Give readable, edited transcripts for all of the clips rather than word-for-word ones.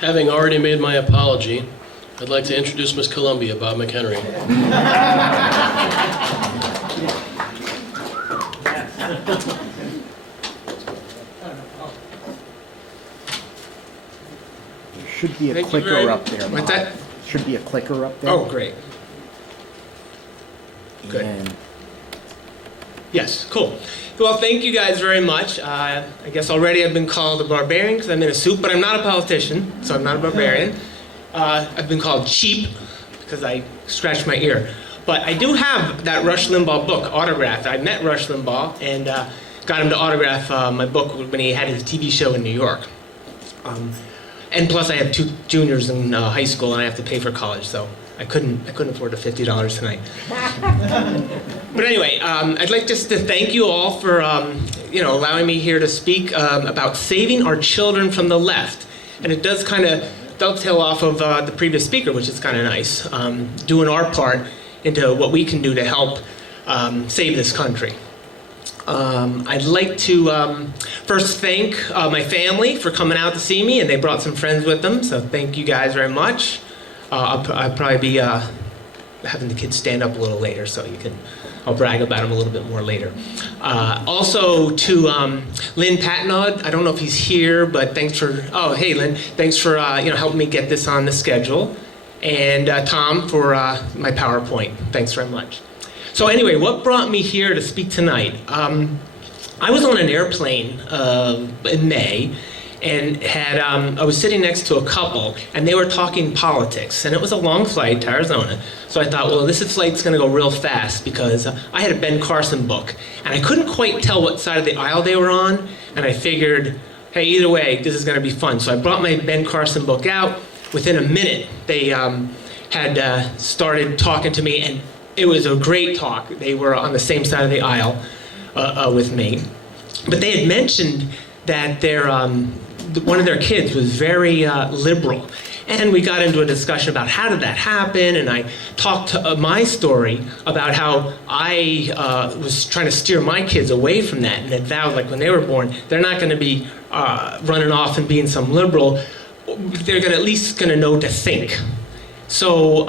Having already made my apology, I'd like to introduce Miss Columbia, Bob McHenry. There should be a Thank you clicker very up there. What's Bob. that? Should be a clicker up there. Oh, great. Good. And Yes, cool. Well, thank you guys very much. I guess already I've been called a barbarian because I'm in a suit, but I'm not a politician, so I'm not a barbarian. I've been called cheap because I scratched my ear. But I do have that Rush Limbaugh book autographed. I met Rush Limbaugh and got him to autograph my book when he had his TV show in New York. And plus I have 2 juniors in high school and I have to pay for college, so I couldn't afford the $50 tonight. But anyway, I'd like just to thank you all for allowing me here to speak about saving our children from the left. And it does kind of dovetail off of the previous speaker, which is kind of nice, doing our part into what we can do to help save this country. I'd like to first thank my family for coming out to see me, and they brought some friends with them, so thank you guys very much. I'll probably be having the kids stand up a little later, so I'll brag about them a little bit more later. Also to Lynn Patnaud, I don't know if he's here, but thanks for, oh hey Lynn, thanks for helping me get this on the schedule. And Tom for my PowerPoint, thanks very much. So anyway, what brought me here to speak tonight? I was on an airplane in May, and I was sitting next to a couple, and they were talking politics, and it was a long flight to Arizona. So I thought, well, this flight's going to go real fast because I had a Ben Carson book, and I couldn't quite tell what side of the aisle they were on, and I figured, hey, either way, this is going to be fun. So I brought my Ben Carson book out. Within a minute, they had started talking to me, and it was a great talk. They were on the same side of the aisle with me, but they had mentioned that one of their kids was very liberal. And we got into a discussion about how did that happen, and I talked my story about how I was trying to steer my kids away from that, and that vowed, like when they were born, they're not going to be running off and being some liberal. They're at least going to know to think. So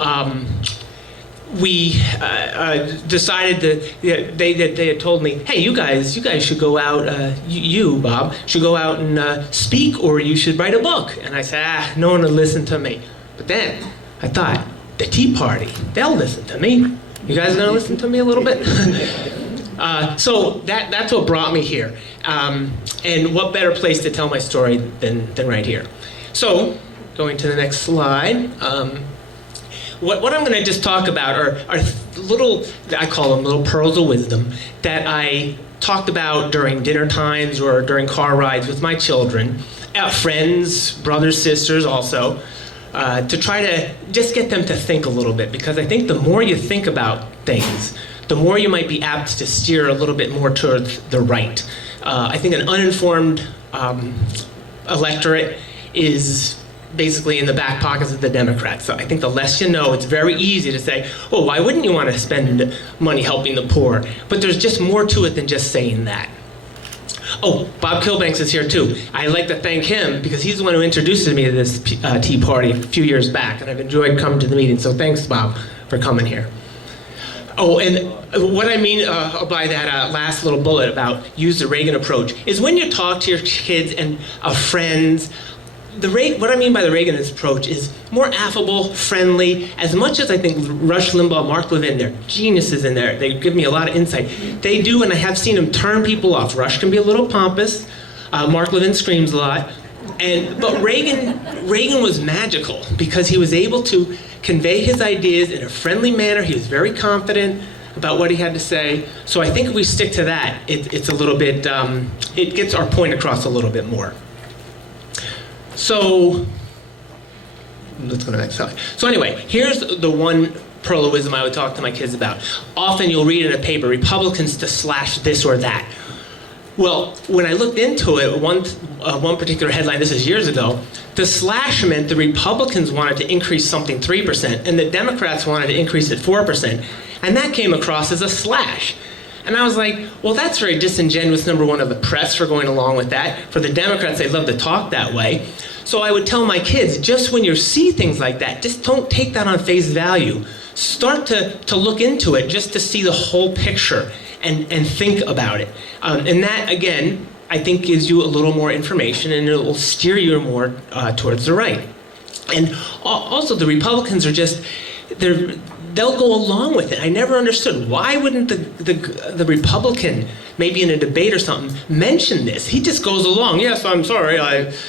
we decided that they had told me, hey, you guys should go out, you, Bob, should go out and speak, or you should write a book. And I said, no one would listen to me. But then I thought, the Tea Party, they'll listen to me. You guys gonna listen to me a little bit? So that's what brought me here. And what better place to tell my story than right here. So, going to the next slide. What I'm going to just talk about are little, I call them little pearls of wisdom, that I talked about during dinner times or during car rides with my children, friends, brothers, sisters also, to try to just get them to think a little bit. Because I think the more you think about things, the more you might be apt to steer a little bit more towards the right. I think an uninformed electorate is basically in the back pockets of the Democrats. So I think the less you know, it's very easy to say, oh, why wouldn't you want to spend money helping the poor? But there's just more to it than just saying that. Oh, Bob Kilbanks is here too. I'd like to thank him because he's the one who introduced me to this Tea Party a few years back, and I've enjoyed coming to the meeting, so thanks, Bob, for coming here. Oh, and what I mean by that last little bullet about use the Reagan approach is when you talk to your kids and friends, what I mean by the Reagan approach is more affable, friendly. As much as I think Rush Limbaugh, Mark Levin, they're geniuses in there. They give me a lot of insight. They do, and I have seen them turn people off. Rush can be a little pompous. Mark Levin screams a lot. But Reagan was magical because he was able to convey his ideas in a friendly manner. He was very confident about what he had to say. So I think if we stick to that, it's a little bit, it gets our point across a little bit more. So, let's go to the next slide. So anyway, here's the one pearl of wisdom I would talk to my kids about. Often you'll read in a paper, Republicans to slash this or that. Well, when I looked into it, one particular headline, this is years ago, the slash meant the Republicans wanted to increase something 3%, and the Democrats wanted to increase it 4%, and that came across as a slash. And I was like, well, that's very disingenuous, number one, of the press for going along with that. For the Democrats, they love to talk that way. So I would tell my kids, just when you see things like that, just don't take that on face value. Start to look into it just to see the whole picture and think about it. And that, again, I think gives you a little more information, and it will steer you more towards the right. And also, the Republicans are just, they'll go along with it. I never understood, why wouldn't the Republican, maybe in a debate or something, mention this? He just goes along, yes, I'm sorry,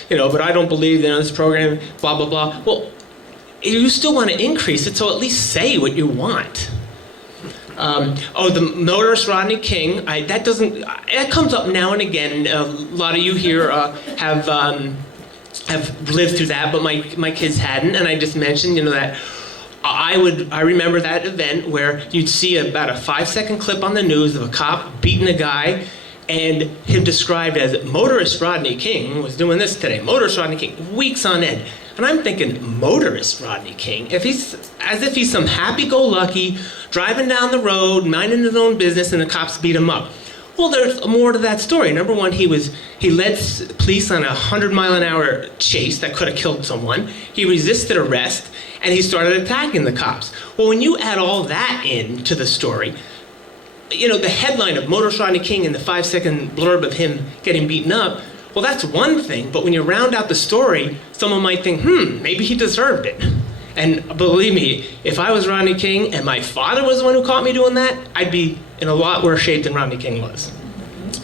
but I don't believe in this program, blah, blah, blah. Well, you still want to increase it, so at least say what you want. The motorist Rodney King, that comes up now and again. A lot of you here have lived through that, but my kids hadn't, and I just mentioned, that I remember that event where you'd see about a 5-second clip on the news of a cop beating a guy, and him described as motorist Rodney King was doing this today. Motorist Rodney King, weeks on end. And I'm thinking, motorist Rodney King, as if he's some happy-go-lucky, driving down the road, minding his own business, and the cops beat him up. Well, there's more to that story. Number one, he led police on a 100-mile-an-hour chase that could have killed someone. He resisted arrest, and he started attacking the cops. Well, when you add all that into the story, the headline of Motorist Rodney King and the 5-second blurb of him getting beaten up, well, that's one thing, but when you round out the story, someone might think, maybe he deserved it. And believe me, if I was Rodney King and my father was the one who caught me doing that, I'd be in a lot worse shape than Rodney King was.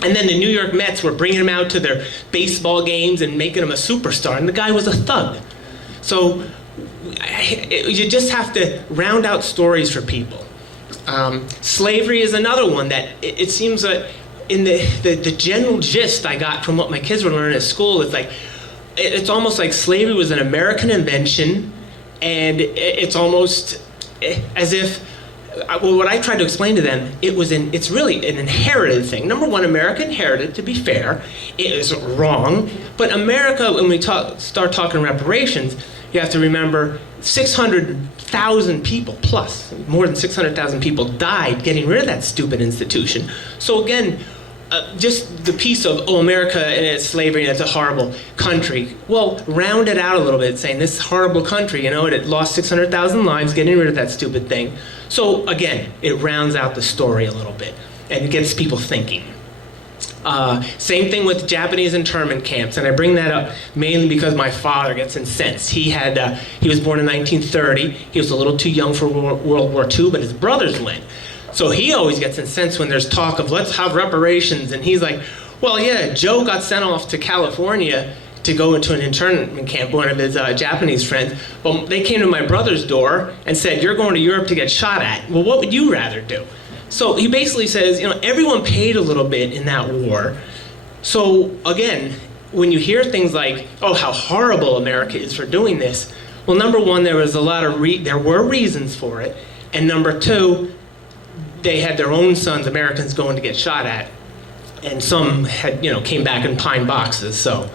And then the New York Mets were bringing him out to their baseball games and making him a superstar, and the guy was a thug. So you just have to round out stories for people. Slavery is another one that it seems that in the general gist I got from what my kids were learning at school, it's almost like slavery was an American invention, and it's almost as if, what I tried to explain to them, it's really an inherited thing. Number one, America inherited, to be fair. It is wrong, but America, when we start talking reparations, you have to remember 600,000 people plus, more than 600,000 people died getting rid of that stupid institution. So again, just the piece of, America and its slavery and it's a horrible country. Well, round it out a little bit, saying this horrible country, it lost 600,000 lives getting rid of that stupid thing. So again, it rounds out the story a little bit and it gets people thinking. Same thing with Japanese internment camps, and I bring that up mainly because my father gets incensed. He was born in 1930. He was a little too young for World War II, but his brothers went. So he always gets incensed when there's talk of let's have reparations, and he's like, well, yeah, Joe got sent off to California to go into an internment camp, one of his Japanese friends. Well, they came to my brother's door and said, you're going to Europe to get shot at. Well, what would you rather do? So he basically says, everyone paid a little bit in that war. So again, when you hear things like, oh, how horrible America is for doing this, well, number one, there was a lot of there were reasons for it, and number two, they had their own sons, Americans, going to get shot at, and some had, came back in pine boxes. So,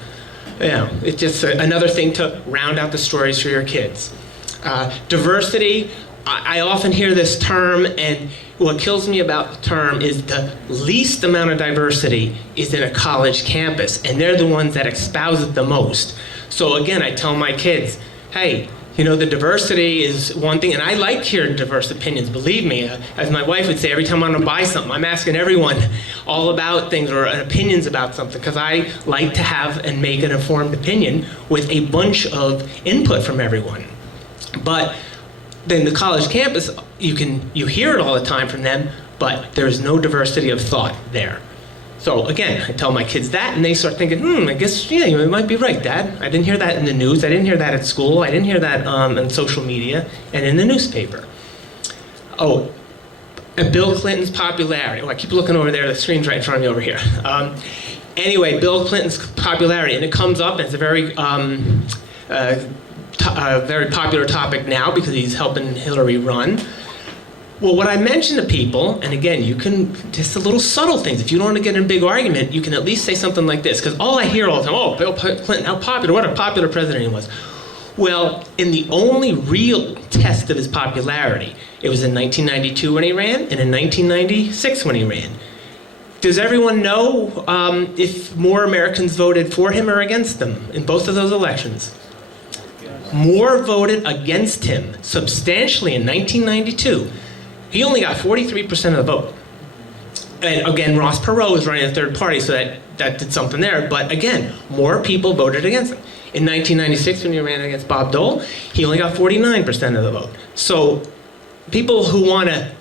it's just another thing to round out the stories for your kids. Diversity. I often hear this term, and what kills me about the term is the least amount of diversity is in a college campus, and they're the ones that espouse it the most. So again, I tell my kids, hey, the diversity is one thing, and I like hearing diverse opinions, believe me. As my wife would say, every time I want to buy something, I'm asking everyone all about things or opinions about something, because I like to have and make an informed opinion with a bunch of input from everyone. But then the college campus, you hear it all the time from them, but there's no diversity of thought there. So again, I tell my kids that, and they start thinking, I guess, you might be right, Dad. I didn't hear that in the news. I didn't hear that at school. I didn't hear that on social media and in the newspaper. Oh, and Bill Clinton's popularity. Oh, I keep looking over there. The screen's right in front of me over here. Anyway, Bill Clinton's popularity, and it comes up as a very popular topic now because he's helping Hillary run. Well, what I mention to people, and again, you can, just the little subtle things, if you don't want to get in a big argument, you can at least say something like this, because all I hear all the time, oh, Bill Clinton, how popular, what a popular president he was. Well, in the only real test of his popularity, it was in 1992 when he ran, and in 1996 when he ran. Does everyone know if more Americans voted for him or against him in both of those elections? More voted against him substantially in 1992. He only got 43% of the vote. And again, Ross Perot was running a third party, so that did something there. But again, more people voted against him. In 1996, when he ran against Bob Dole, he only got 49% of the vote. So people who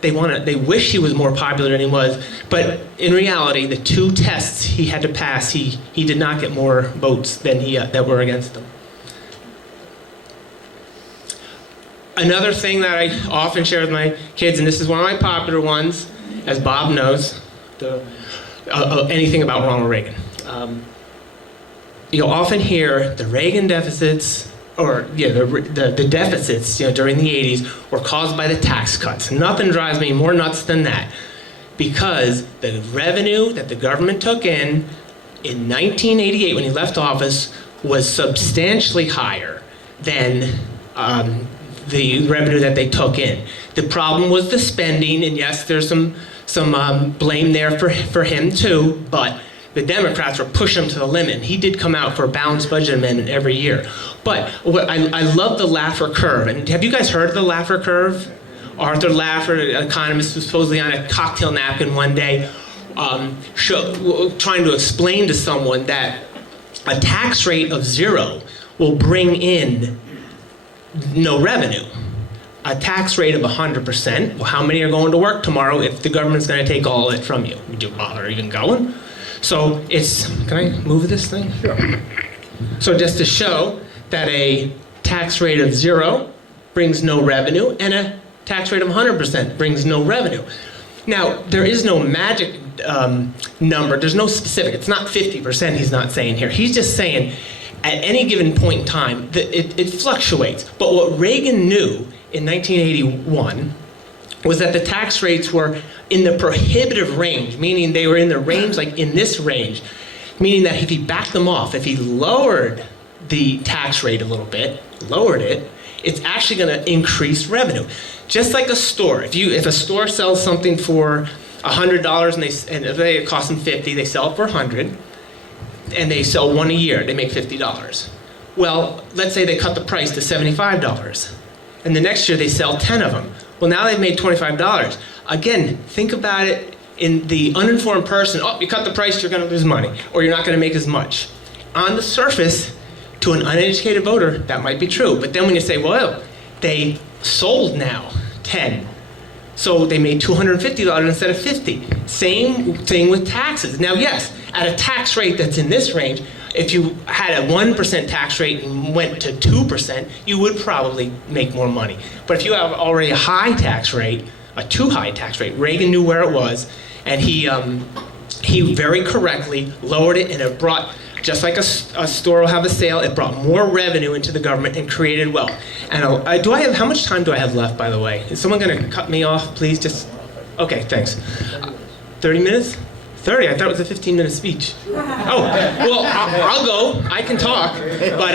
they wish he was more popular than he was, but in reality, the two tests he had to pass, he did not get more votes than that were against him. Another thing that I often share with my kids, and this is one of my popular ones, as Bob knows, anything about Ronald Reagan. You'll often hear the Reagan deficits, or the deficits during the 80s were caused by the tax cuts. Nothing drives me more nuts than that, because the revenue that the government took in 1988 when he left office was substantially higher than the revenue that they took in. The problem was the spending, and yes, there's some blame there for him too, but the Democrats were pushing him to the limit. He did come out for a balanced budget amendment every year. But I love the Laffer Curve. And have you guys heard of the Laffer Curve? Arthur Laffer, an economist, was supposedly on a cocktail napkin one day trying to explain to someone that a tax rate of 0 will bring in no revenue. A tax rate of 100%, well, how many are going to work tomorrow if the government's going to take all of it from you? Would you bother even going? So can I move this thing? Sure. So just to show that a tax rate of 0 brings no revenue, and a tax rate of 100% brings no revenue. Now, there is no magic number. There's no specific. It's not 50%, he's not saying here. He's just saying at any given point in time, it fluctuates. But what Reagan knew in 1981 was that the tax rates were in the prohibitive range, meaning they were in the range, like in this range, meaning that if he backed them off, if he lowered the tax rate a little bit, lowered it, it's actually going to increase revenue. Just like a store. If a store sells something for $100 and it costs them $50, they sell it for $100, and they sell one a year, they make $50. Well, let's say they cut the price to $75, and the next year they sell 10 of them. Well, now they've made $25. Again, think about it in the uninformed person. Oh, you cut the price, you're going to lose money, or you're not going to make as much. On the surface, to an uneducated voter, that might be true. But then when you say, well, they sold now 10, so they made $250 instead of $50. Same thing with taxes. Now, yes, at a tax rate that's in this range, if you had a 1% tax rate and went to 2%, you would probably make more money. But if you have already a high tax rate, a too high tax rate, Reagan knew where it was, and he very correctly lowered it, and it brought, just like a store will have a sale, it brought more revenue into the government and created wealth. And how much time do I have left, by the way? Is someone going to cut me off, please? Okay, thanks. 30 minutes? 30, I thought it was a 15-minute speech. Oh, well, I'll go. I can talk, but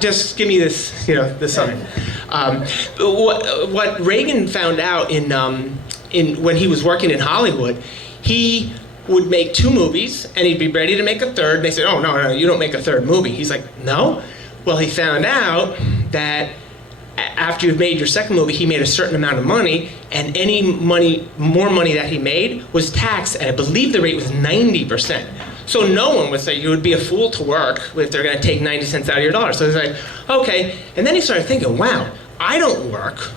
just give me this, this sign. What Reagan found out when he was working in Hollywood, he would make 2 movies, and he'd be ready to make a third. They said, oh, no, you don't make a third movie. He's like, no? Well, he found out that after you've made your second movie, he made a certain amount of money, and any more money that he made was taxed, and I believe the rate was 90%. So no one would say you would be a fool to work if they're going to take 90 cents out of your dollar. So he's like, okay. And then he started thinking, wow, I don't work.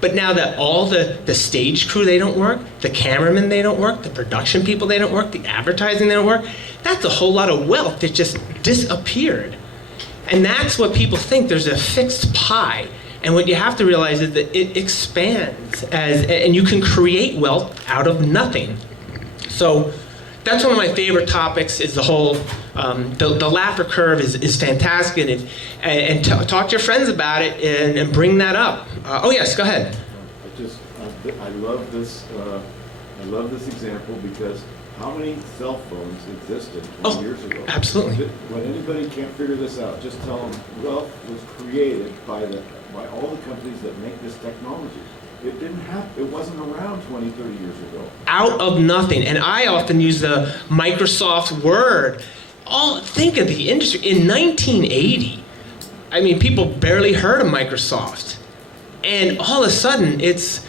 But now that all the stage crew, they don't work, the cameramen, they don't work, the production people, they don't work, the advertising, they don't work, that's a whole lot of wealth that just disappeared. And that's what people think. There's a fixed pie. And what you have to realize is that it expands, and you can create wealth out of nothing. So that's one of my favorite topics, is the whole, the Laffer Curve is fantastic, and talk to your friends about it and bring that up. Oh yes, go ahead. I love this example, because how many cell phones existed 20 years ago? Absolutely. When anybody can't figure this out, just tell them wealth was created by all the companies that make this technology. It didn't happen. It wasn't around 20, 30 years ago. Out of nothing. And I often use the Microsoft Word. Think of the industry. In 1980, I mean, people barely heard of Microsoft. And all of a sudden, it's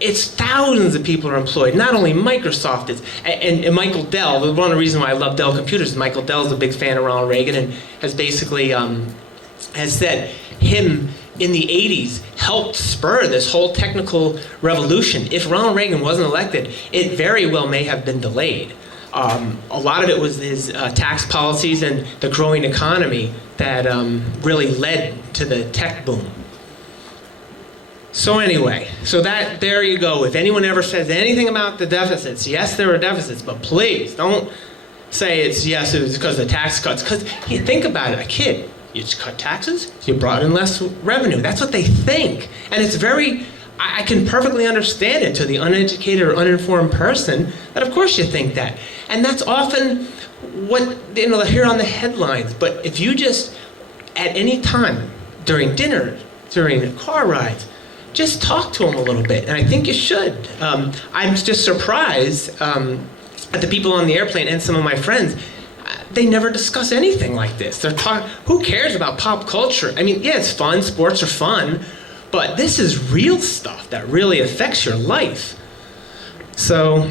thousands of people are employed. Not only Microsoft is, and Michael Dell, one of the reasons why I love Dell computers is Michael Dell is a big fan of Ronald Reagan and has basically has said him in the 80s helped spur this whole technical revolution. If Ronald Reagan wasn't elected, it very well may have been delayed. A lot of it was his tax policies and the growing economy that really led to the tech boom. So anyway, there you go. If anyone ever says anything about the deficits, yes, there are deficits, but please don't say it was because of tax cuts. Because you think about it, a kid, you just cut taxes, you brought in less revenue. That's what they think. And it's I can perfectly understand it to the uneducated or uninformed person that of course you think that. And that's often what, they'll hear on the headlines. But if you just, at any time, during dinner, during car rides, just talk to them a little bit. And I think you should. I'm just surprised at the people on the airplane and some of my friends. They never discuss anything like this. Who cares about pop culture? I mean, yeah, it's fun. Sports are fun. But this is real stuff that really affects your life. So,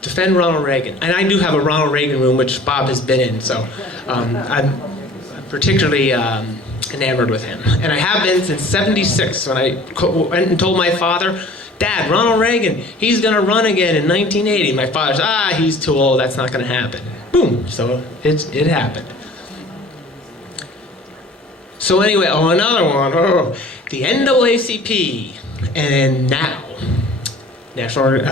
defend Ronald Reagan. And I do have a Ronald Reagan room, which Bob has been in. So, I'm particularly enamored with him. And I have been since '76 when I went and told my father, Dad, Ronald Reagan, he's going to run again in 1980. My father said, he's too old. That's not going to happen. Boom. So, it happened. So anyway, another one. The NDoubleACP, and now, National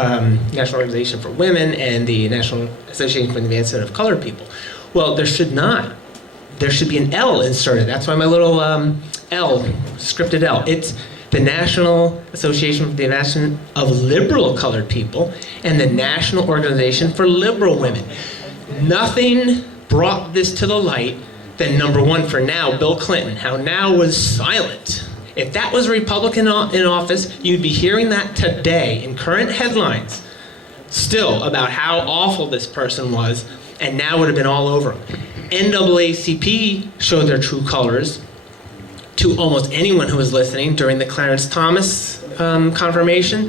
Organization for Women and the National Association for the Advancement of Colored People. Well, there should be an L inserted. That's why my little L, scripted L. It's the National Association for the Advancement of Liberal Colored People and the National Organization for Liberal Women. Nothing brought this to the light than number one for now, Bill Clinton. How now was silent. If that was a Republican in office, you'd be hearing that today in current headlines still about how awful this person was, and now would have been all over him. NAACP showed their true colors to almost anyone who was listening during the Clarence Thomas confirmation.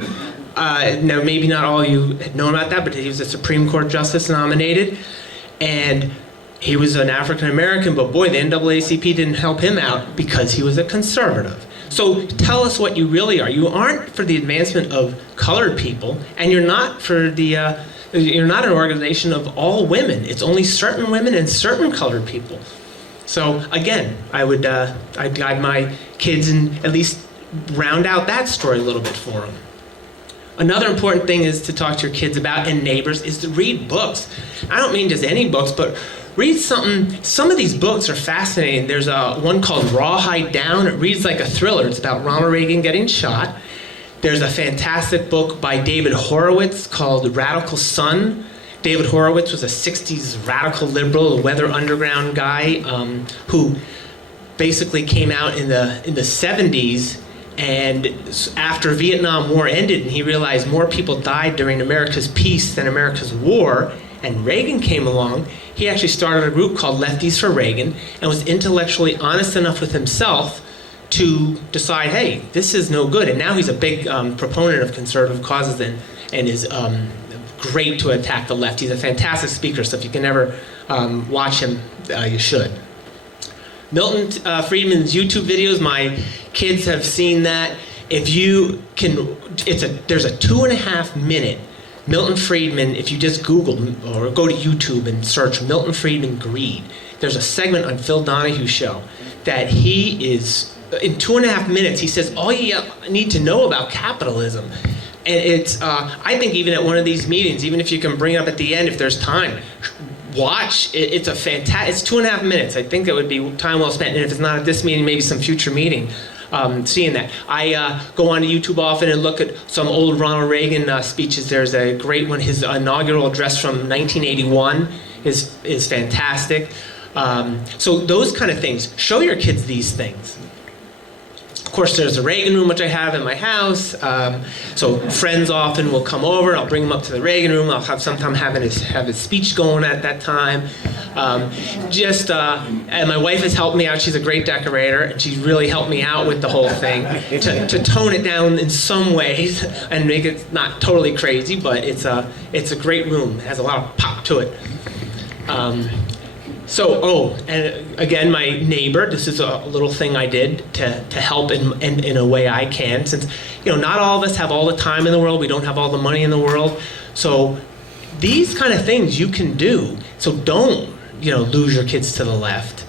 Now, maybe not all you had known about that, but he was a Supreme Court justice nominated, and he was an African American, but boy, the NAACP didn't help him out because he was a conservative. So tell us what you really are. You aren't for the advancement of colored people, and you're not for the, you're not an organization of all women. It's only certain women and certain colored people. So again, I'd guide my kids and at least round out that story a little bit for them. Another important thing is to talk to your kids about, and neighbors, is to read books. I don't mean just any books, but read something. Some of these books are fascinating. There's one called Rawhide Down. It reads like a thriller. It's about Ronald Reagan getting shot. There's a fantastic book by David Horowitz called Radical Son. David Horowitz was a 60s radical liberal, weather underground guy who basically came out in the 70s, and after Vietnam War ended and he realized more people died during America's peace than America's war, and Reagan came along, he actually started a group called Lefties for Reagan and was intellectually honest enough with himself to decide, hey, this is no good. And now he's a big proponent of conservative causes and is great to attack the left. He's a fantastic speaker, so if you can ever watch him, you should. Milton Friedman's YouTube videos, my kids have seen that. If you can, there's a 2.5 minute Milton Friedman, if you just Google or go to YouTube and search Milton Friedman Greed, there's a segment on Phil Donahue's show that he is, in 2.5 minutes, he says all you need to know about capitalism. And it's, I think even at one of these meetings, even if you can bring it up at the end if there's time, watch. It's a fantastic, it's 2.5 minutes. I think that would be time well spent. And if it's not at this meeting, maybe some future meeting. Seeing that. I go on to YouTube often and look at some old Ronald Reagan speeches. There's a great one. His inaugural address from 1981 is fantastic. So those kind of things. Show your kids these things. Of course, there's the Reagan room, which I have in my house. So friends often will come over. I'll bring them up to the Reagan room. I'll have sometime have his speech going at that time. And my wife has helped me out. She's a great decorator, and she's really helped me out with the whole thing to tone it down in some ways and make it not totally crazy. But it's a great room. It has a lot of pop to it. And again, my neighbor, this is a little thing I did to help in a way I can, since, not all of us have all the time in the world, we don't have all the money in the world. So these kind of things you can do. So don't, lose your kids to the left.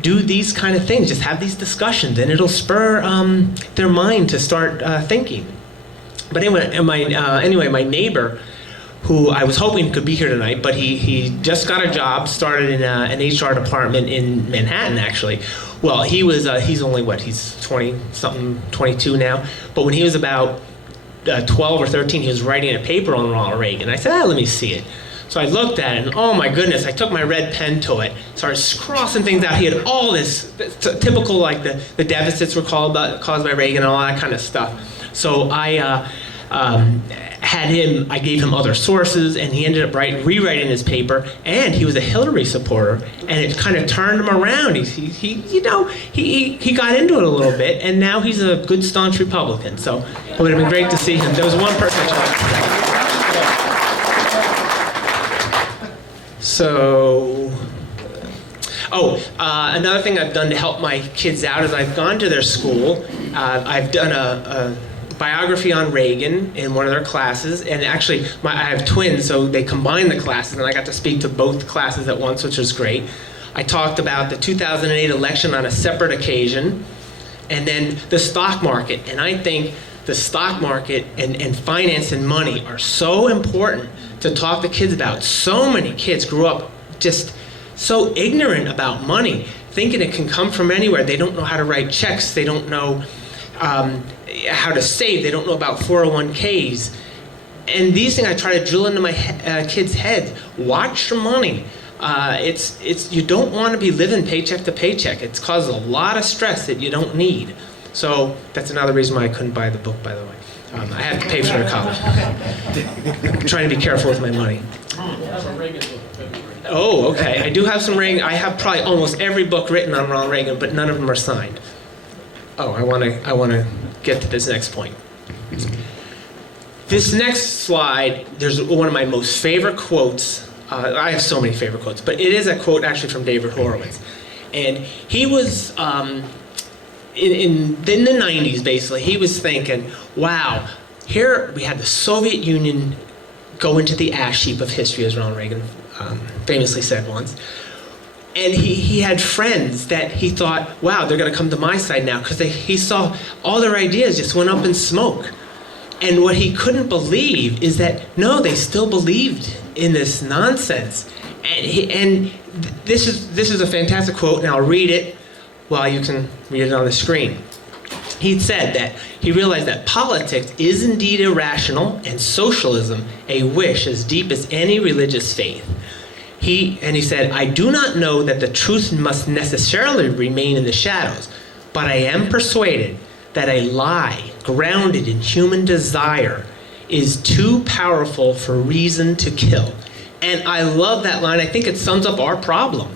Do these kind of things, just have these discussions, and it'll spur their mind to start thinking. But anyway, my neighbor, who I was hoping could be here tonight, but he just got a job, started in an HR department in Manhattan, actually. Well, he's only, he's 20-something, 22 now. But when he was about 12 or 13, he was writing a paper on Ronald Reagan. I said, let me see it. So I looked at it, and oh my goodness, I took my red pen to it, started crossing things out. He had all this typical, the deficits were caused by Reagan and all that kind of stuff. So I I gave him other sources, and he ended up rewriting his paper, and he was a Hillary supporter, and it kind of turned him around. He got into it a little bit, and now he's a good, staunch Republican. So it would have been great to see him. There was one person I tried. So, another thing I've done to help my kids out is I've gone to their school. I've done a biography on Reagan in one of their classes, and actually I have twins, so they combined the classes, and I got to speak to both classes at once, which was great. I talked about the 2008 election on a separate occasion, and then the stock market. And I think the stock market and finance and money are so important to talk to kids about. So many kids grew up just so ignorant about money, thinking it can come from anywhere. They don't know how to write checks. They don't know how to save. They don't know about 401ks. And these things I try to drill into my kids' heads. Watch your money. You don't want to be living paycheck to paycheck. It's caused a lot of stress that you don't need. So that's another reason why I couldn't buy the book, by the way. I have to pay for their college. I'm trying to be careful with my money. Oh, okay. I do have some Reagan. I have probably almost every book written on Ronald Reagan, but none of them are signed. Oh, I want to get to this next point. This next slide, there's one of my most favorite quotes. I have so many favorite quotes, but it is a quote actually from David Horowitz. And he was, in the 90s, basically, he was thinking, wow, here we had the Soviet Union go into the ash heap of history, as Ronald Reagan famously said once. And he had friends that he thought, wow, they're going to come to my side now, because he saw all their ideas just went up in smoke. And what he couldn't believe is that, no, they still believed in this nonsense. And this is a fantastic quote, and I'll read it while you can read it on the screen. He said that he realized that politics is indeed irrational, and socialism a wish as deep as any religious faith. He said, I do not know that the truth must necessarily remain in the shadows, but I am persuaded that a lie grounded in human desire is too powerful for reason to kill. And I love that line. I think it sums up our problem.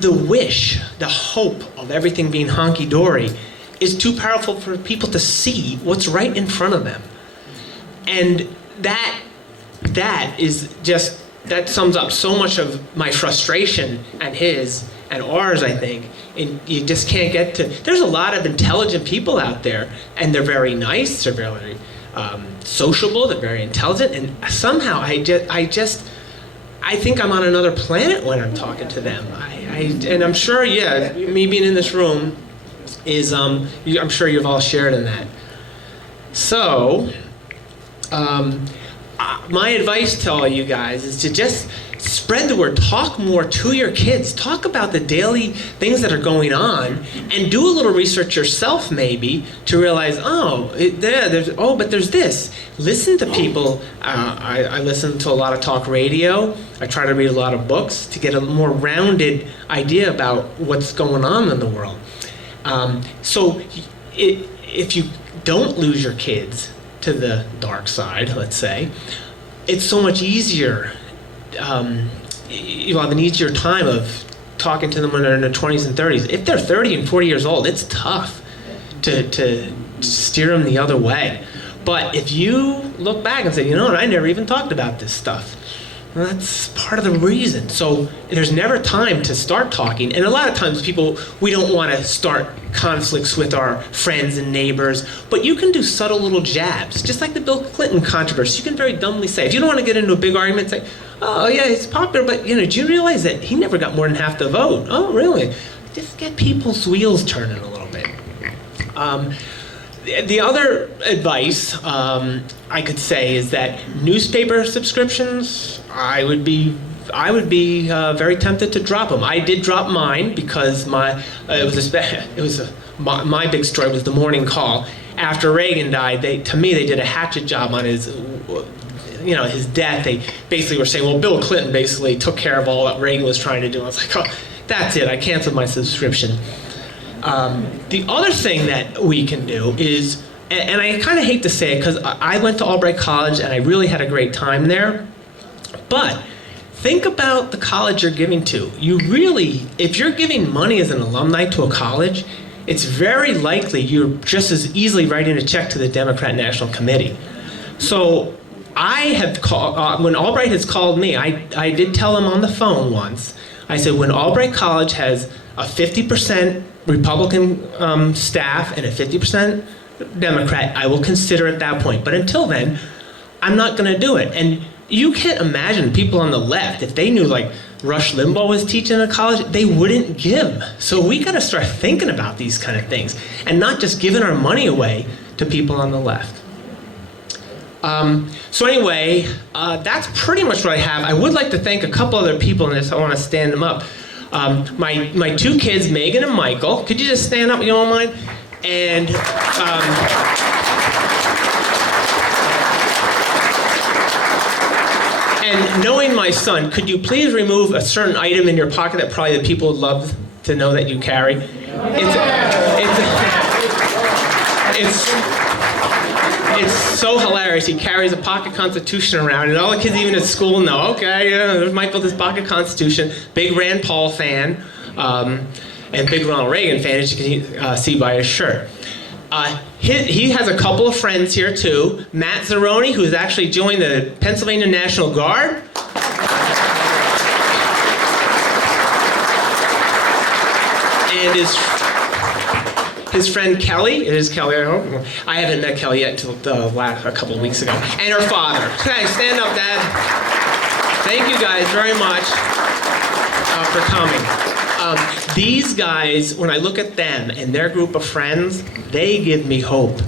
The wish, the hope of everything being honky-dory is too powerful for people to see what's right in front of them. And that sums up so much of my frustration and his and ours, I think. And you just can't get to... There's a lot of intelligent people out there, and they're very nice, they're very sociable, they're very intelligent, and somehow I think I'm on another planet when I'm talking to them. And I'm sure, me being in this room is, I'm sure you've all shared in that. So, my advice to all you guys is to just spread the word. Talk more to your kids. Talk about the daily things that are going on, and do a little research yourself, maybe, to realize, but there's this. Listen to people. I listen to a lot of talk radio. I try to read a lot of books to get a more rounded idea about what's going on in the world. So if you don't lose your kids to the dark side, let's say, it's so much easier. You'll have an easier time of talking to them when they're in their 20s and 30s. If they're 30 and 40 years old, it's tough to steer them the other way. But if you look back and say, you know what, I never even talked about this stuff, well, that's part of the reason. So there's never time to start talking. And a lot of times we don't want to start conflicts with our friends and neighbors, but you can do subtle little jabs, just like the Bill Clinton controversy. You can very dumbly say, if you don't want to get into a big argument, say, oh yeah, it's popular, but do you realize that he never got more than half the vote? Oh, really? Just get people's wheels turning a little bit. The other advice I could say is that newspaper subscriptions, I would be very tempted to drop them. I did drop mine because my big story was the morning call. After Reagan died, they did a hatchet job on his death. They basically were saying, well, Bill Clinton basically took care of all that Reagan was trying to do. I was like, oh, that's it. I canceled my subscription. The other thing that we can do is, and I kind of hate to say it because I went to Albright College and I really had a great time there, but think about the college you're giving to. If you're giving money as an alumni to a college, it's very likely you're just as easily writing a check to the Democrat National Committee. So I have called, when Albright has called me, I did tell him on the phone once, I said, when Albright College has a 50% Republican staff and a 50% Democrat, I will consider at that point. But until then, I'm not going to do it. And you can't imagine people on the left, if they knew like Rush Limbaugh was teaching at a college, they wouldn't give. So we got to start thinking about these kind of things and not just giving our money away to people on the left. So anyway, that's pretty much what I have. I would like to thank a couple other people in this. I want to stand them up. My two kids, Megan and Michael. Could you just stand up, you don't mind? And and knowing my son, could you please remove a certain item in your pocket that probably the people would love to know that you carry? It's so hilarious. He carries a pocket Constitution around, and all the kids, even at school, know. Okay, yeah, there's Michael, this pocket Constitution. Big Rand Paul fan, and big Ronald Reagan fan, as you can see by his shirt. He has a couple of friends here too. Matt Zeroni, who's actually joined the Pennsylvania National Guard. And his friend Kelly, it is Kelly, I hope. I haven't met Kelly yet until a couple of weeks ago. And her father. Okay, stand up, Dad. Thank you guys very much for coming. These guys, when I look at them and their group of friends, they give me hope.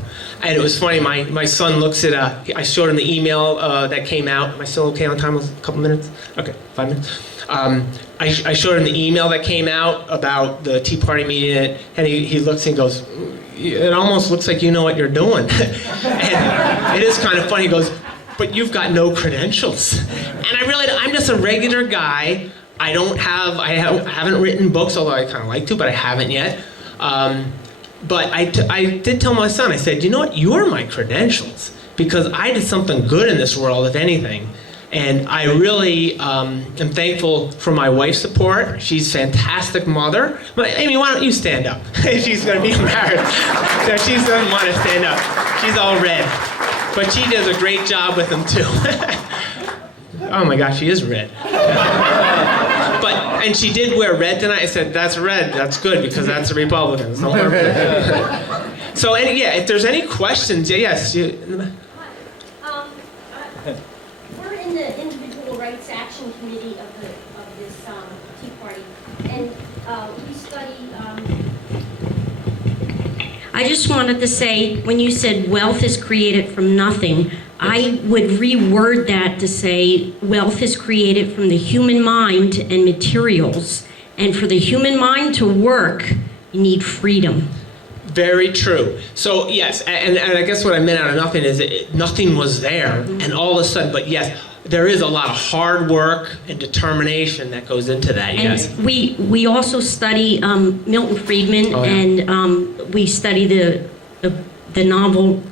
And it was funny, my son looks at, I showed him the email that came out. Am I still okay on time? A couple minutes? Okay, 5 minutes. I showed him the email that came out about the Tea Party meeting, and he looks and goes, it almost looks like you know what you're doing. And it is kind of funny. He goes, but you've got no credentials. And I'm just a regular guy. I haven't written books, although I kind of like to, but I haven't yet. But I did tell my son, I said, you know what, you're my credentials, because I did something good in this world, if anything. And I really am thankful for my wife's support. She's a fantastic mother. But Amy, why don't you stand up? She's going to be embarrassed. So she doesn't want to stand up. She's all red. But she does a great job with them too. Oh my gosh, she is red. And she did wear red tonight. I said, that's red. That's good, because that's the Republicans. Don't wear red. So, if there's any questions, yes. We're in the Individual Rights Action Committee of this Tea Party, and we study. I just wanted to say, when you said wealth is created from nothing, I would reword that to say wealth is created from the human mind and materials. And for the human mind to work, you need freedom. Very true. So yes, and I guess what I meant out of nothing is nothing was there, and all of a sudden, but yes, there is a lot of hard work and determination that goes into that, yes. And we also study Milton Friedman, Oh, yeah. and we study the novel,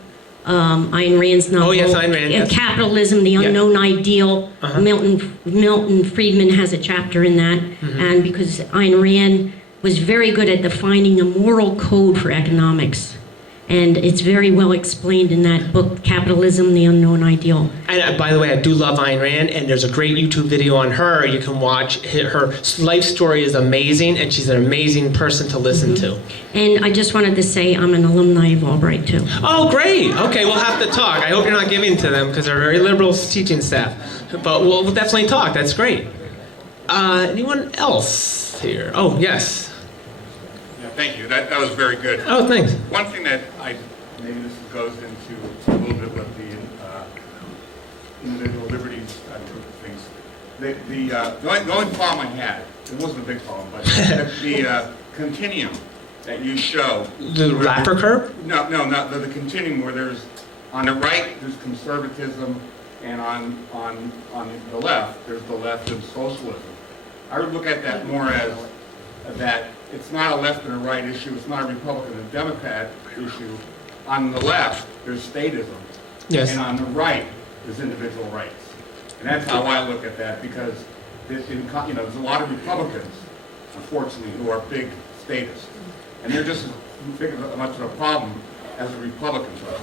Ayn Rand's novel. Oh, yes, Ayn Rand, yes. Capitalism, the Unknown Ideal. Uh-huh. Milton Friedman has a chapter in that, Mm-hmm. and because Ayn Rand was very good at defining a moral code for economics. And it's very well explained in that book, Capitalism, the Unknown Ideal. And by the way, I do love Ayn Rand, and there's a great YouTube video on her. You can watch. Her life story is amazing, and she's an amazing person to listen to. And I just wanted to say I'm an alumni of Albright, too. Oh, great. Okay, we'll have to talk. I hope you're not giving to them because they're very liberal teaching staff. But we'll definitely talk. That's great. Anyone else here? Oh, yes. Yeah, thank you. That was very good. Oh, thanks. One thing that maybe this goes into a little bit what the individual liberties group thinks. The only problem I had, it wasn't a big problem, but the continuum that you show. The Laffer Curve? No, not the continuum where there's, on the right, there's conservatism, and on the left, there's the left of socialism. I would look at that more as that it's not a left and a right issue, it's not a Republican and Democrat issue. On the left, there's statism. Yes. And on the right, there's individual rights. And that's how I look at that, because there's a lot of Republicans, unfortunately, who are big statists. And they're just as big of much of a problem as the Republicans are.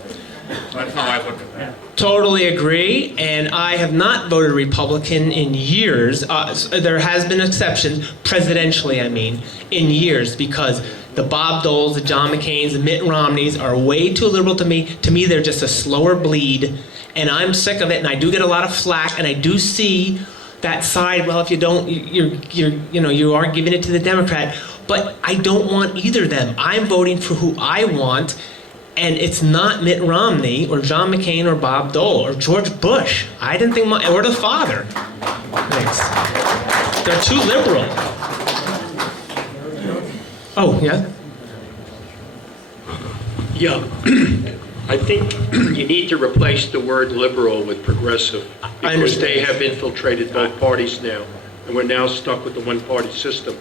So that's how I look at that. Totally agree, and I have not voted Republican in years. There has been exceptions, presidentially I mean, in years, because the Bob Doles, the John McCains, the Mitt Romneys are way too liberal to me. To me, they're just a slower bleed, and I'm sick of it, and I do get a lot of flack, and I do see that side, well, if you don't, you are giving it to the Democrat, but I don't want either of them. I'm voting for who I want. And it's not Mitt Romney or John McCain or Bob Dole or George Bush. I didn't think or the father. Thanks. They're too liberal. Oh, yeah? Yeah, I think you need to replace the word liberal with progressive because they have infiltrated both parties now, and we're now stuck with the one-party system.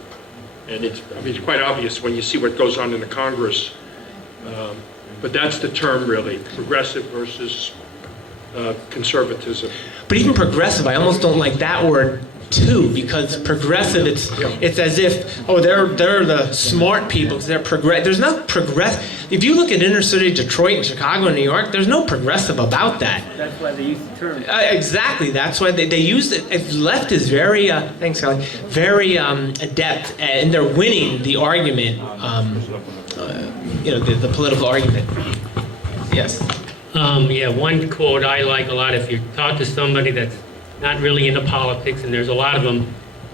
And it's quite obvious when you see what goes on in the Congress. But that's the term, really, progressive versus conservatism. But even progressive, I almost don't like that word too, because progressive, it's as if, oh, they're the smart people because they're progressive. There's no progress. If you look at inner city Detroit and Chicago and New York, there's no progressive about that. That's why they use the term. Exactly. That's why they use it. Left is very, thanks, Kelly, very adept, and they're winning the argument. The political argument. Yes. Yeah, one quote I like a lot, if you talk to somebody that's not really into politics, and there's a lot of them,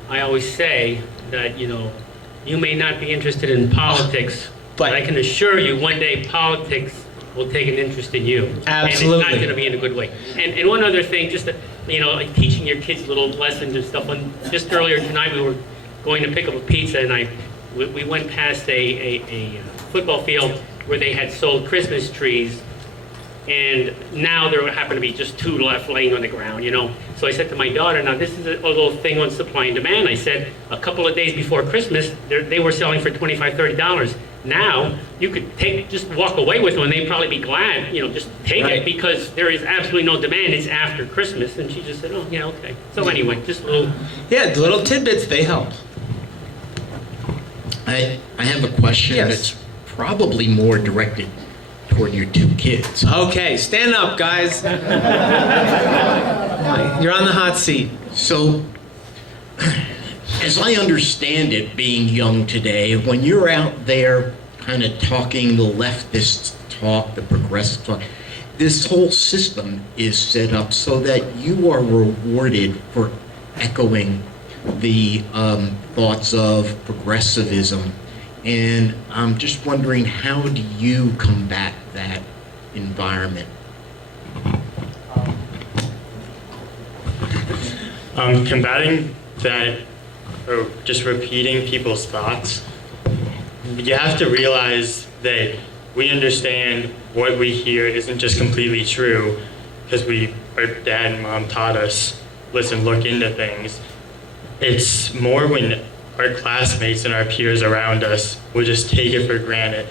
I always say that, you may not be interested in politics, but I can assure you one day politics will take an interest in you. Absolutely. And it's not going to be in a good way. And one other thing, just, like teaching your kids little lessons and stuff. Just earlier tonight, we were going to pick up a pizza, and we went past a football field where they had sold Christmas trees, and now there happened to be just 2 left laying on the ground, So I said to my daughter, now this is a little thing on supply and demand. I said a couple of days before Christmas, they were selling for $25, $30. Now, you could just walk away with them, and they'd probably be glad, just take it, because there is absolutely no demand. It's after Christmas. And she just said, oh, yeah, okay. So anyway, just a little... Yeah, the little tidbits, they help. I have a question that's probably more directed toward your 2 kids. Okay, stand up, guys. You're on the hot seat. So, as I understand it, being young today, when you're out there kind of talking the leftist talk, the progressive talk, this whole system is set up so that you are rewarded for echoing the thoughts of progressivism. And I'm just wondering, how do you combat that environment? Combating that, or just repeating people's thoughts, you have to realize that we understand what we hear isn't just completely true because our dad and mom taught us. listen, look into things. It's more when our classmates and our peers around us will just take it for granted.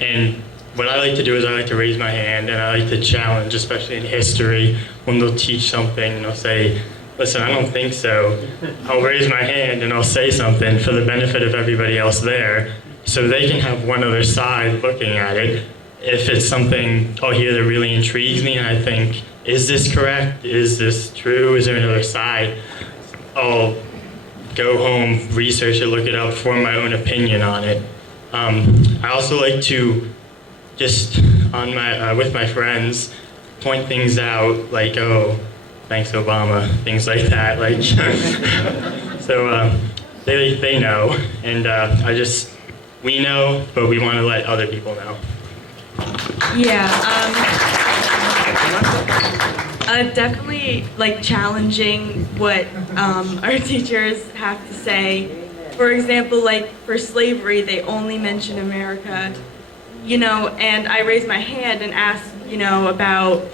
And what I like to do is I like to raise my hand and I like to challenge, especially in history, when they'll teach something and they'll say, listen, I don't think so. I'll raise my hand and I'll say something for the benefit of everybody else there so they can have one other side looking at it. If it's something I'll hear that really intrigues me and I think, is this correct? Is this true? Is there another side? I'll go home, research it, look it up, form my own opinion on it. I also like to just on my with my friends point things out like, oh, thanks Obama, things like that. Like so they know, and we know, but we want to let other people know. Yeah, definitely like challenging what our teachers have to say. For example, like for slavery, they only mention America, you know, and I raise my hand and ask, you know, about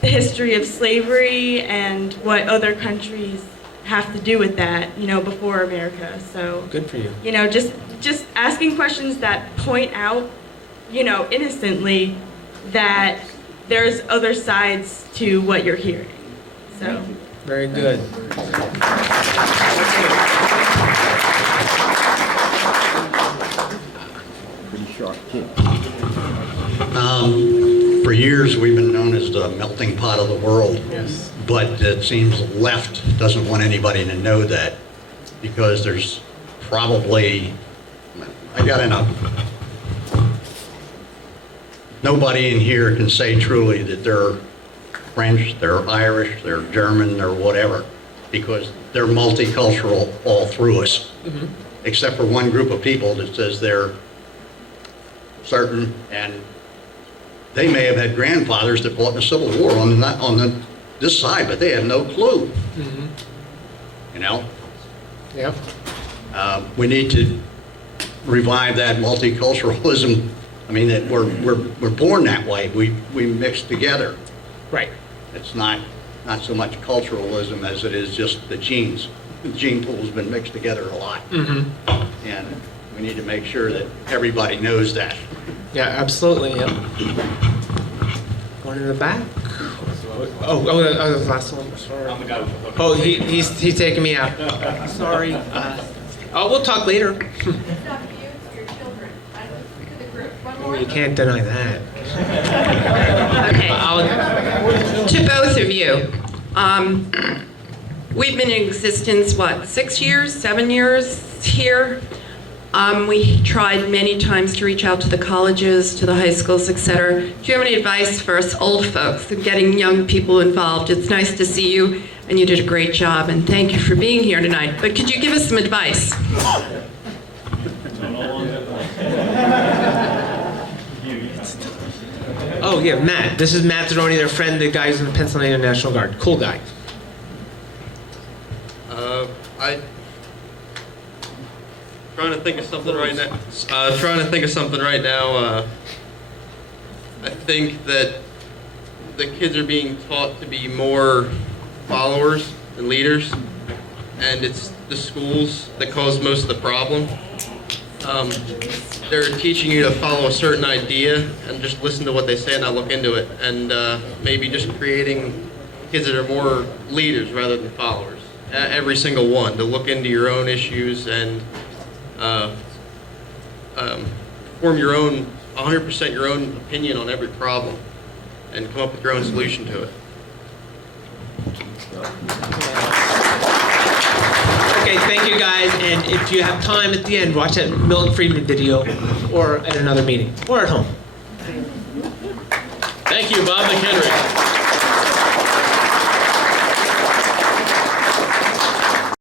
the history of slavery and what other countries have to do with that, you know, before America. So Good for you. you know, just asking questions that point out, you know, innocently that there's other sides to what you're hearing. So Very good. Pretty sharp kid. For years, we've been known as the melting pot of the world. Yes. But it seems the left doesn't want anybody to know that because there's probably, I got enough. Nobody in here can say truly that they're French, they're Irish, they're German, they're whatever, because they're multicultural all through us, except for one group of people that says they're certain, and they may have had grandfathers that fought in the Civil War on this side, but they have no clue. You know? Yeah. We need to revive that multiculturalism. I mean, that we're born that way. We mix together. Right. It's not so much culturalism as it is just the genes. The gene pool's been mixed together a lot. And we need to make sure that everybody knows that. Yeah, absolutely. Yeah. One in the back. Oh, the last one. Sorry. Oh, he's taking me out. Sorry. We'll talk later. Oh, you can't deny that. Okay. To both of you, we've been in existence, what, 6 years, 7 years here? We tried many times to reach out to the colleges, to the high schools, etc. Do you have any advice for us old folks in getting young people involved? It's nice to see you, and you did a great job, and thank you for being here tonight. But could you give us some advice? Oh yeah, Matt. This is Matt Zeroni, their friend, the guy who's in the Pennsylvania National Guard. Cool guy. Trying to think of something right now. I think that the kids are being taught to be more followers than leaders, and it's the schools that cause most of the problem. They're teaching you to follow a certain idea and just listen to what they say and not look into it, and maybe just creating kids that are more leaders rather than followers. Every single one, to look into your own issues and form your own, 100% your own opinion on every problem and come up with your own solution to it. Okay, thank you guys. And if you have time at the end, watch that Milton Friedman video or at another meeting or at home. Thank you, Bob McHenry.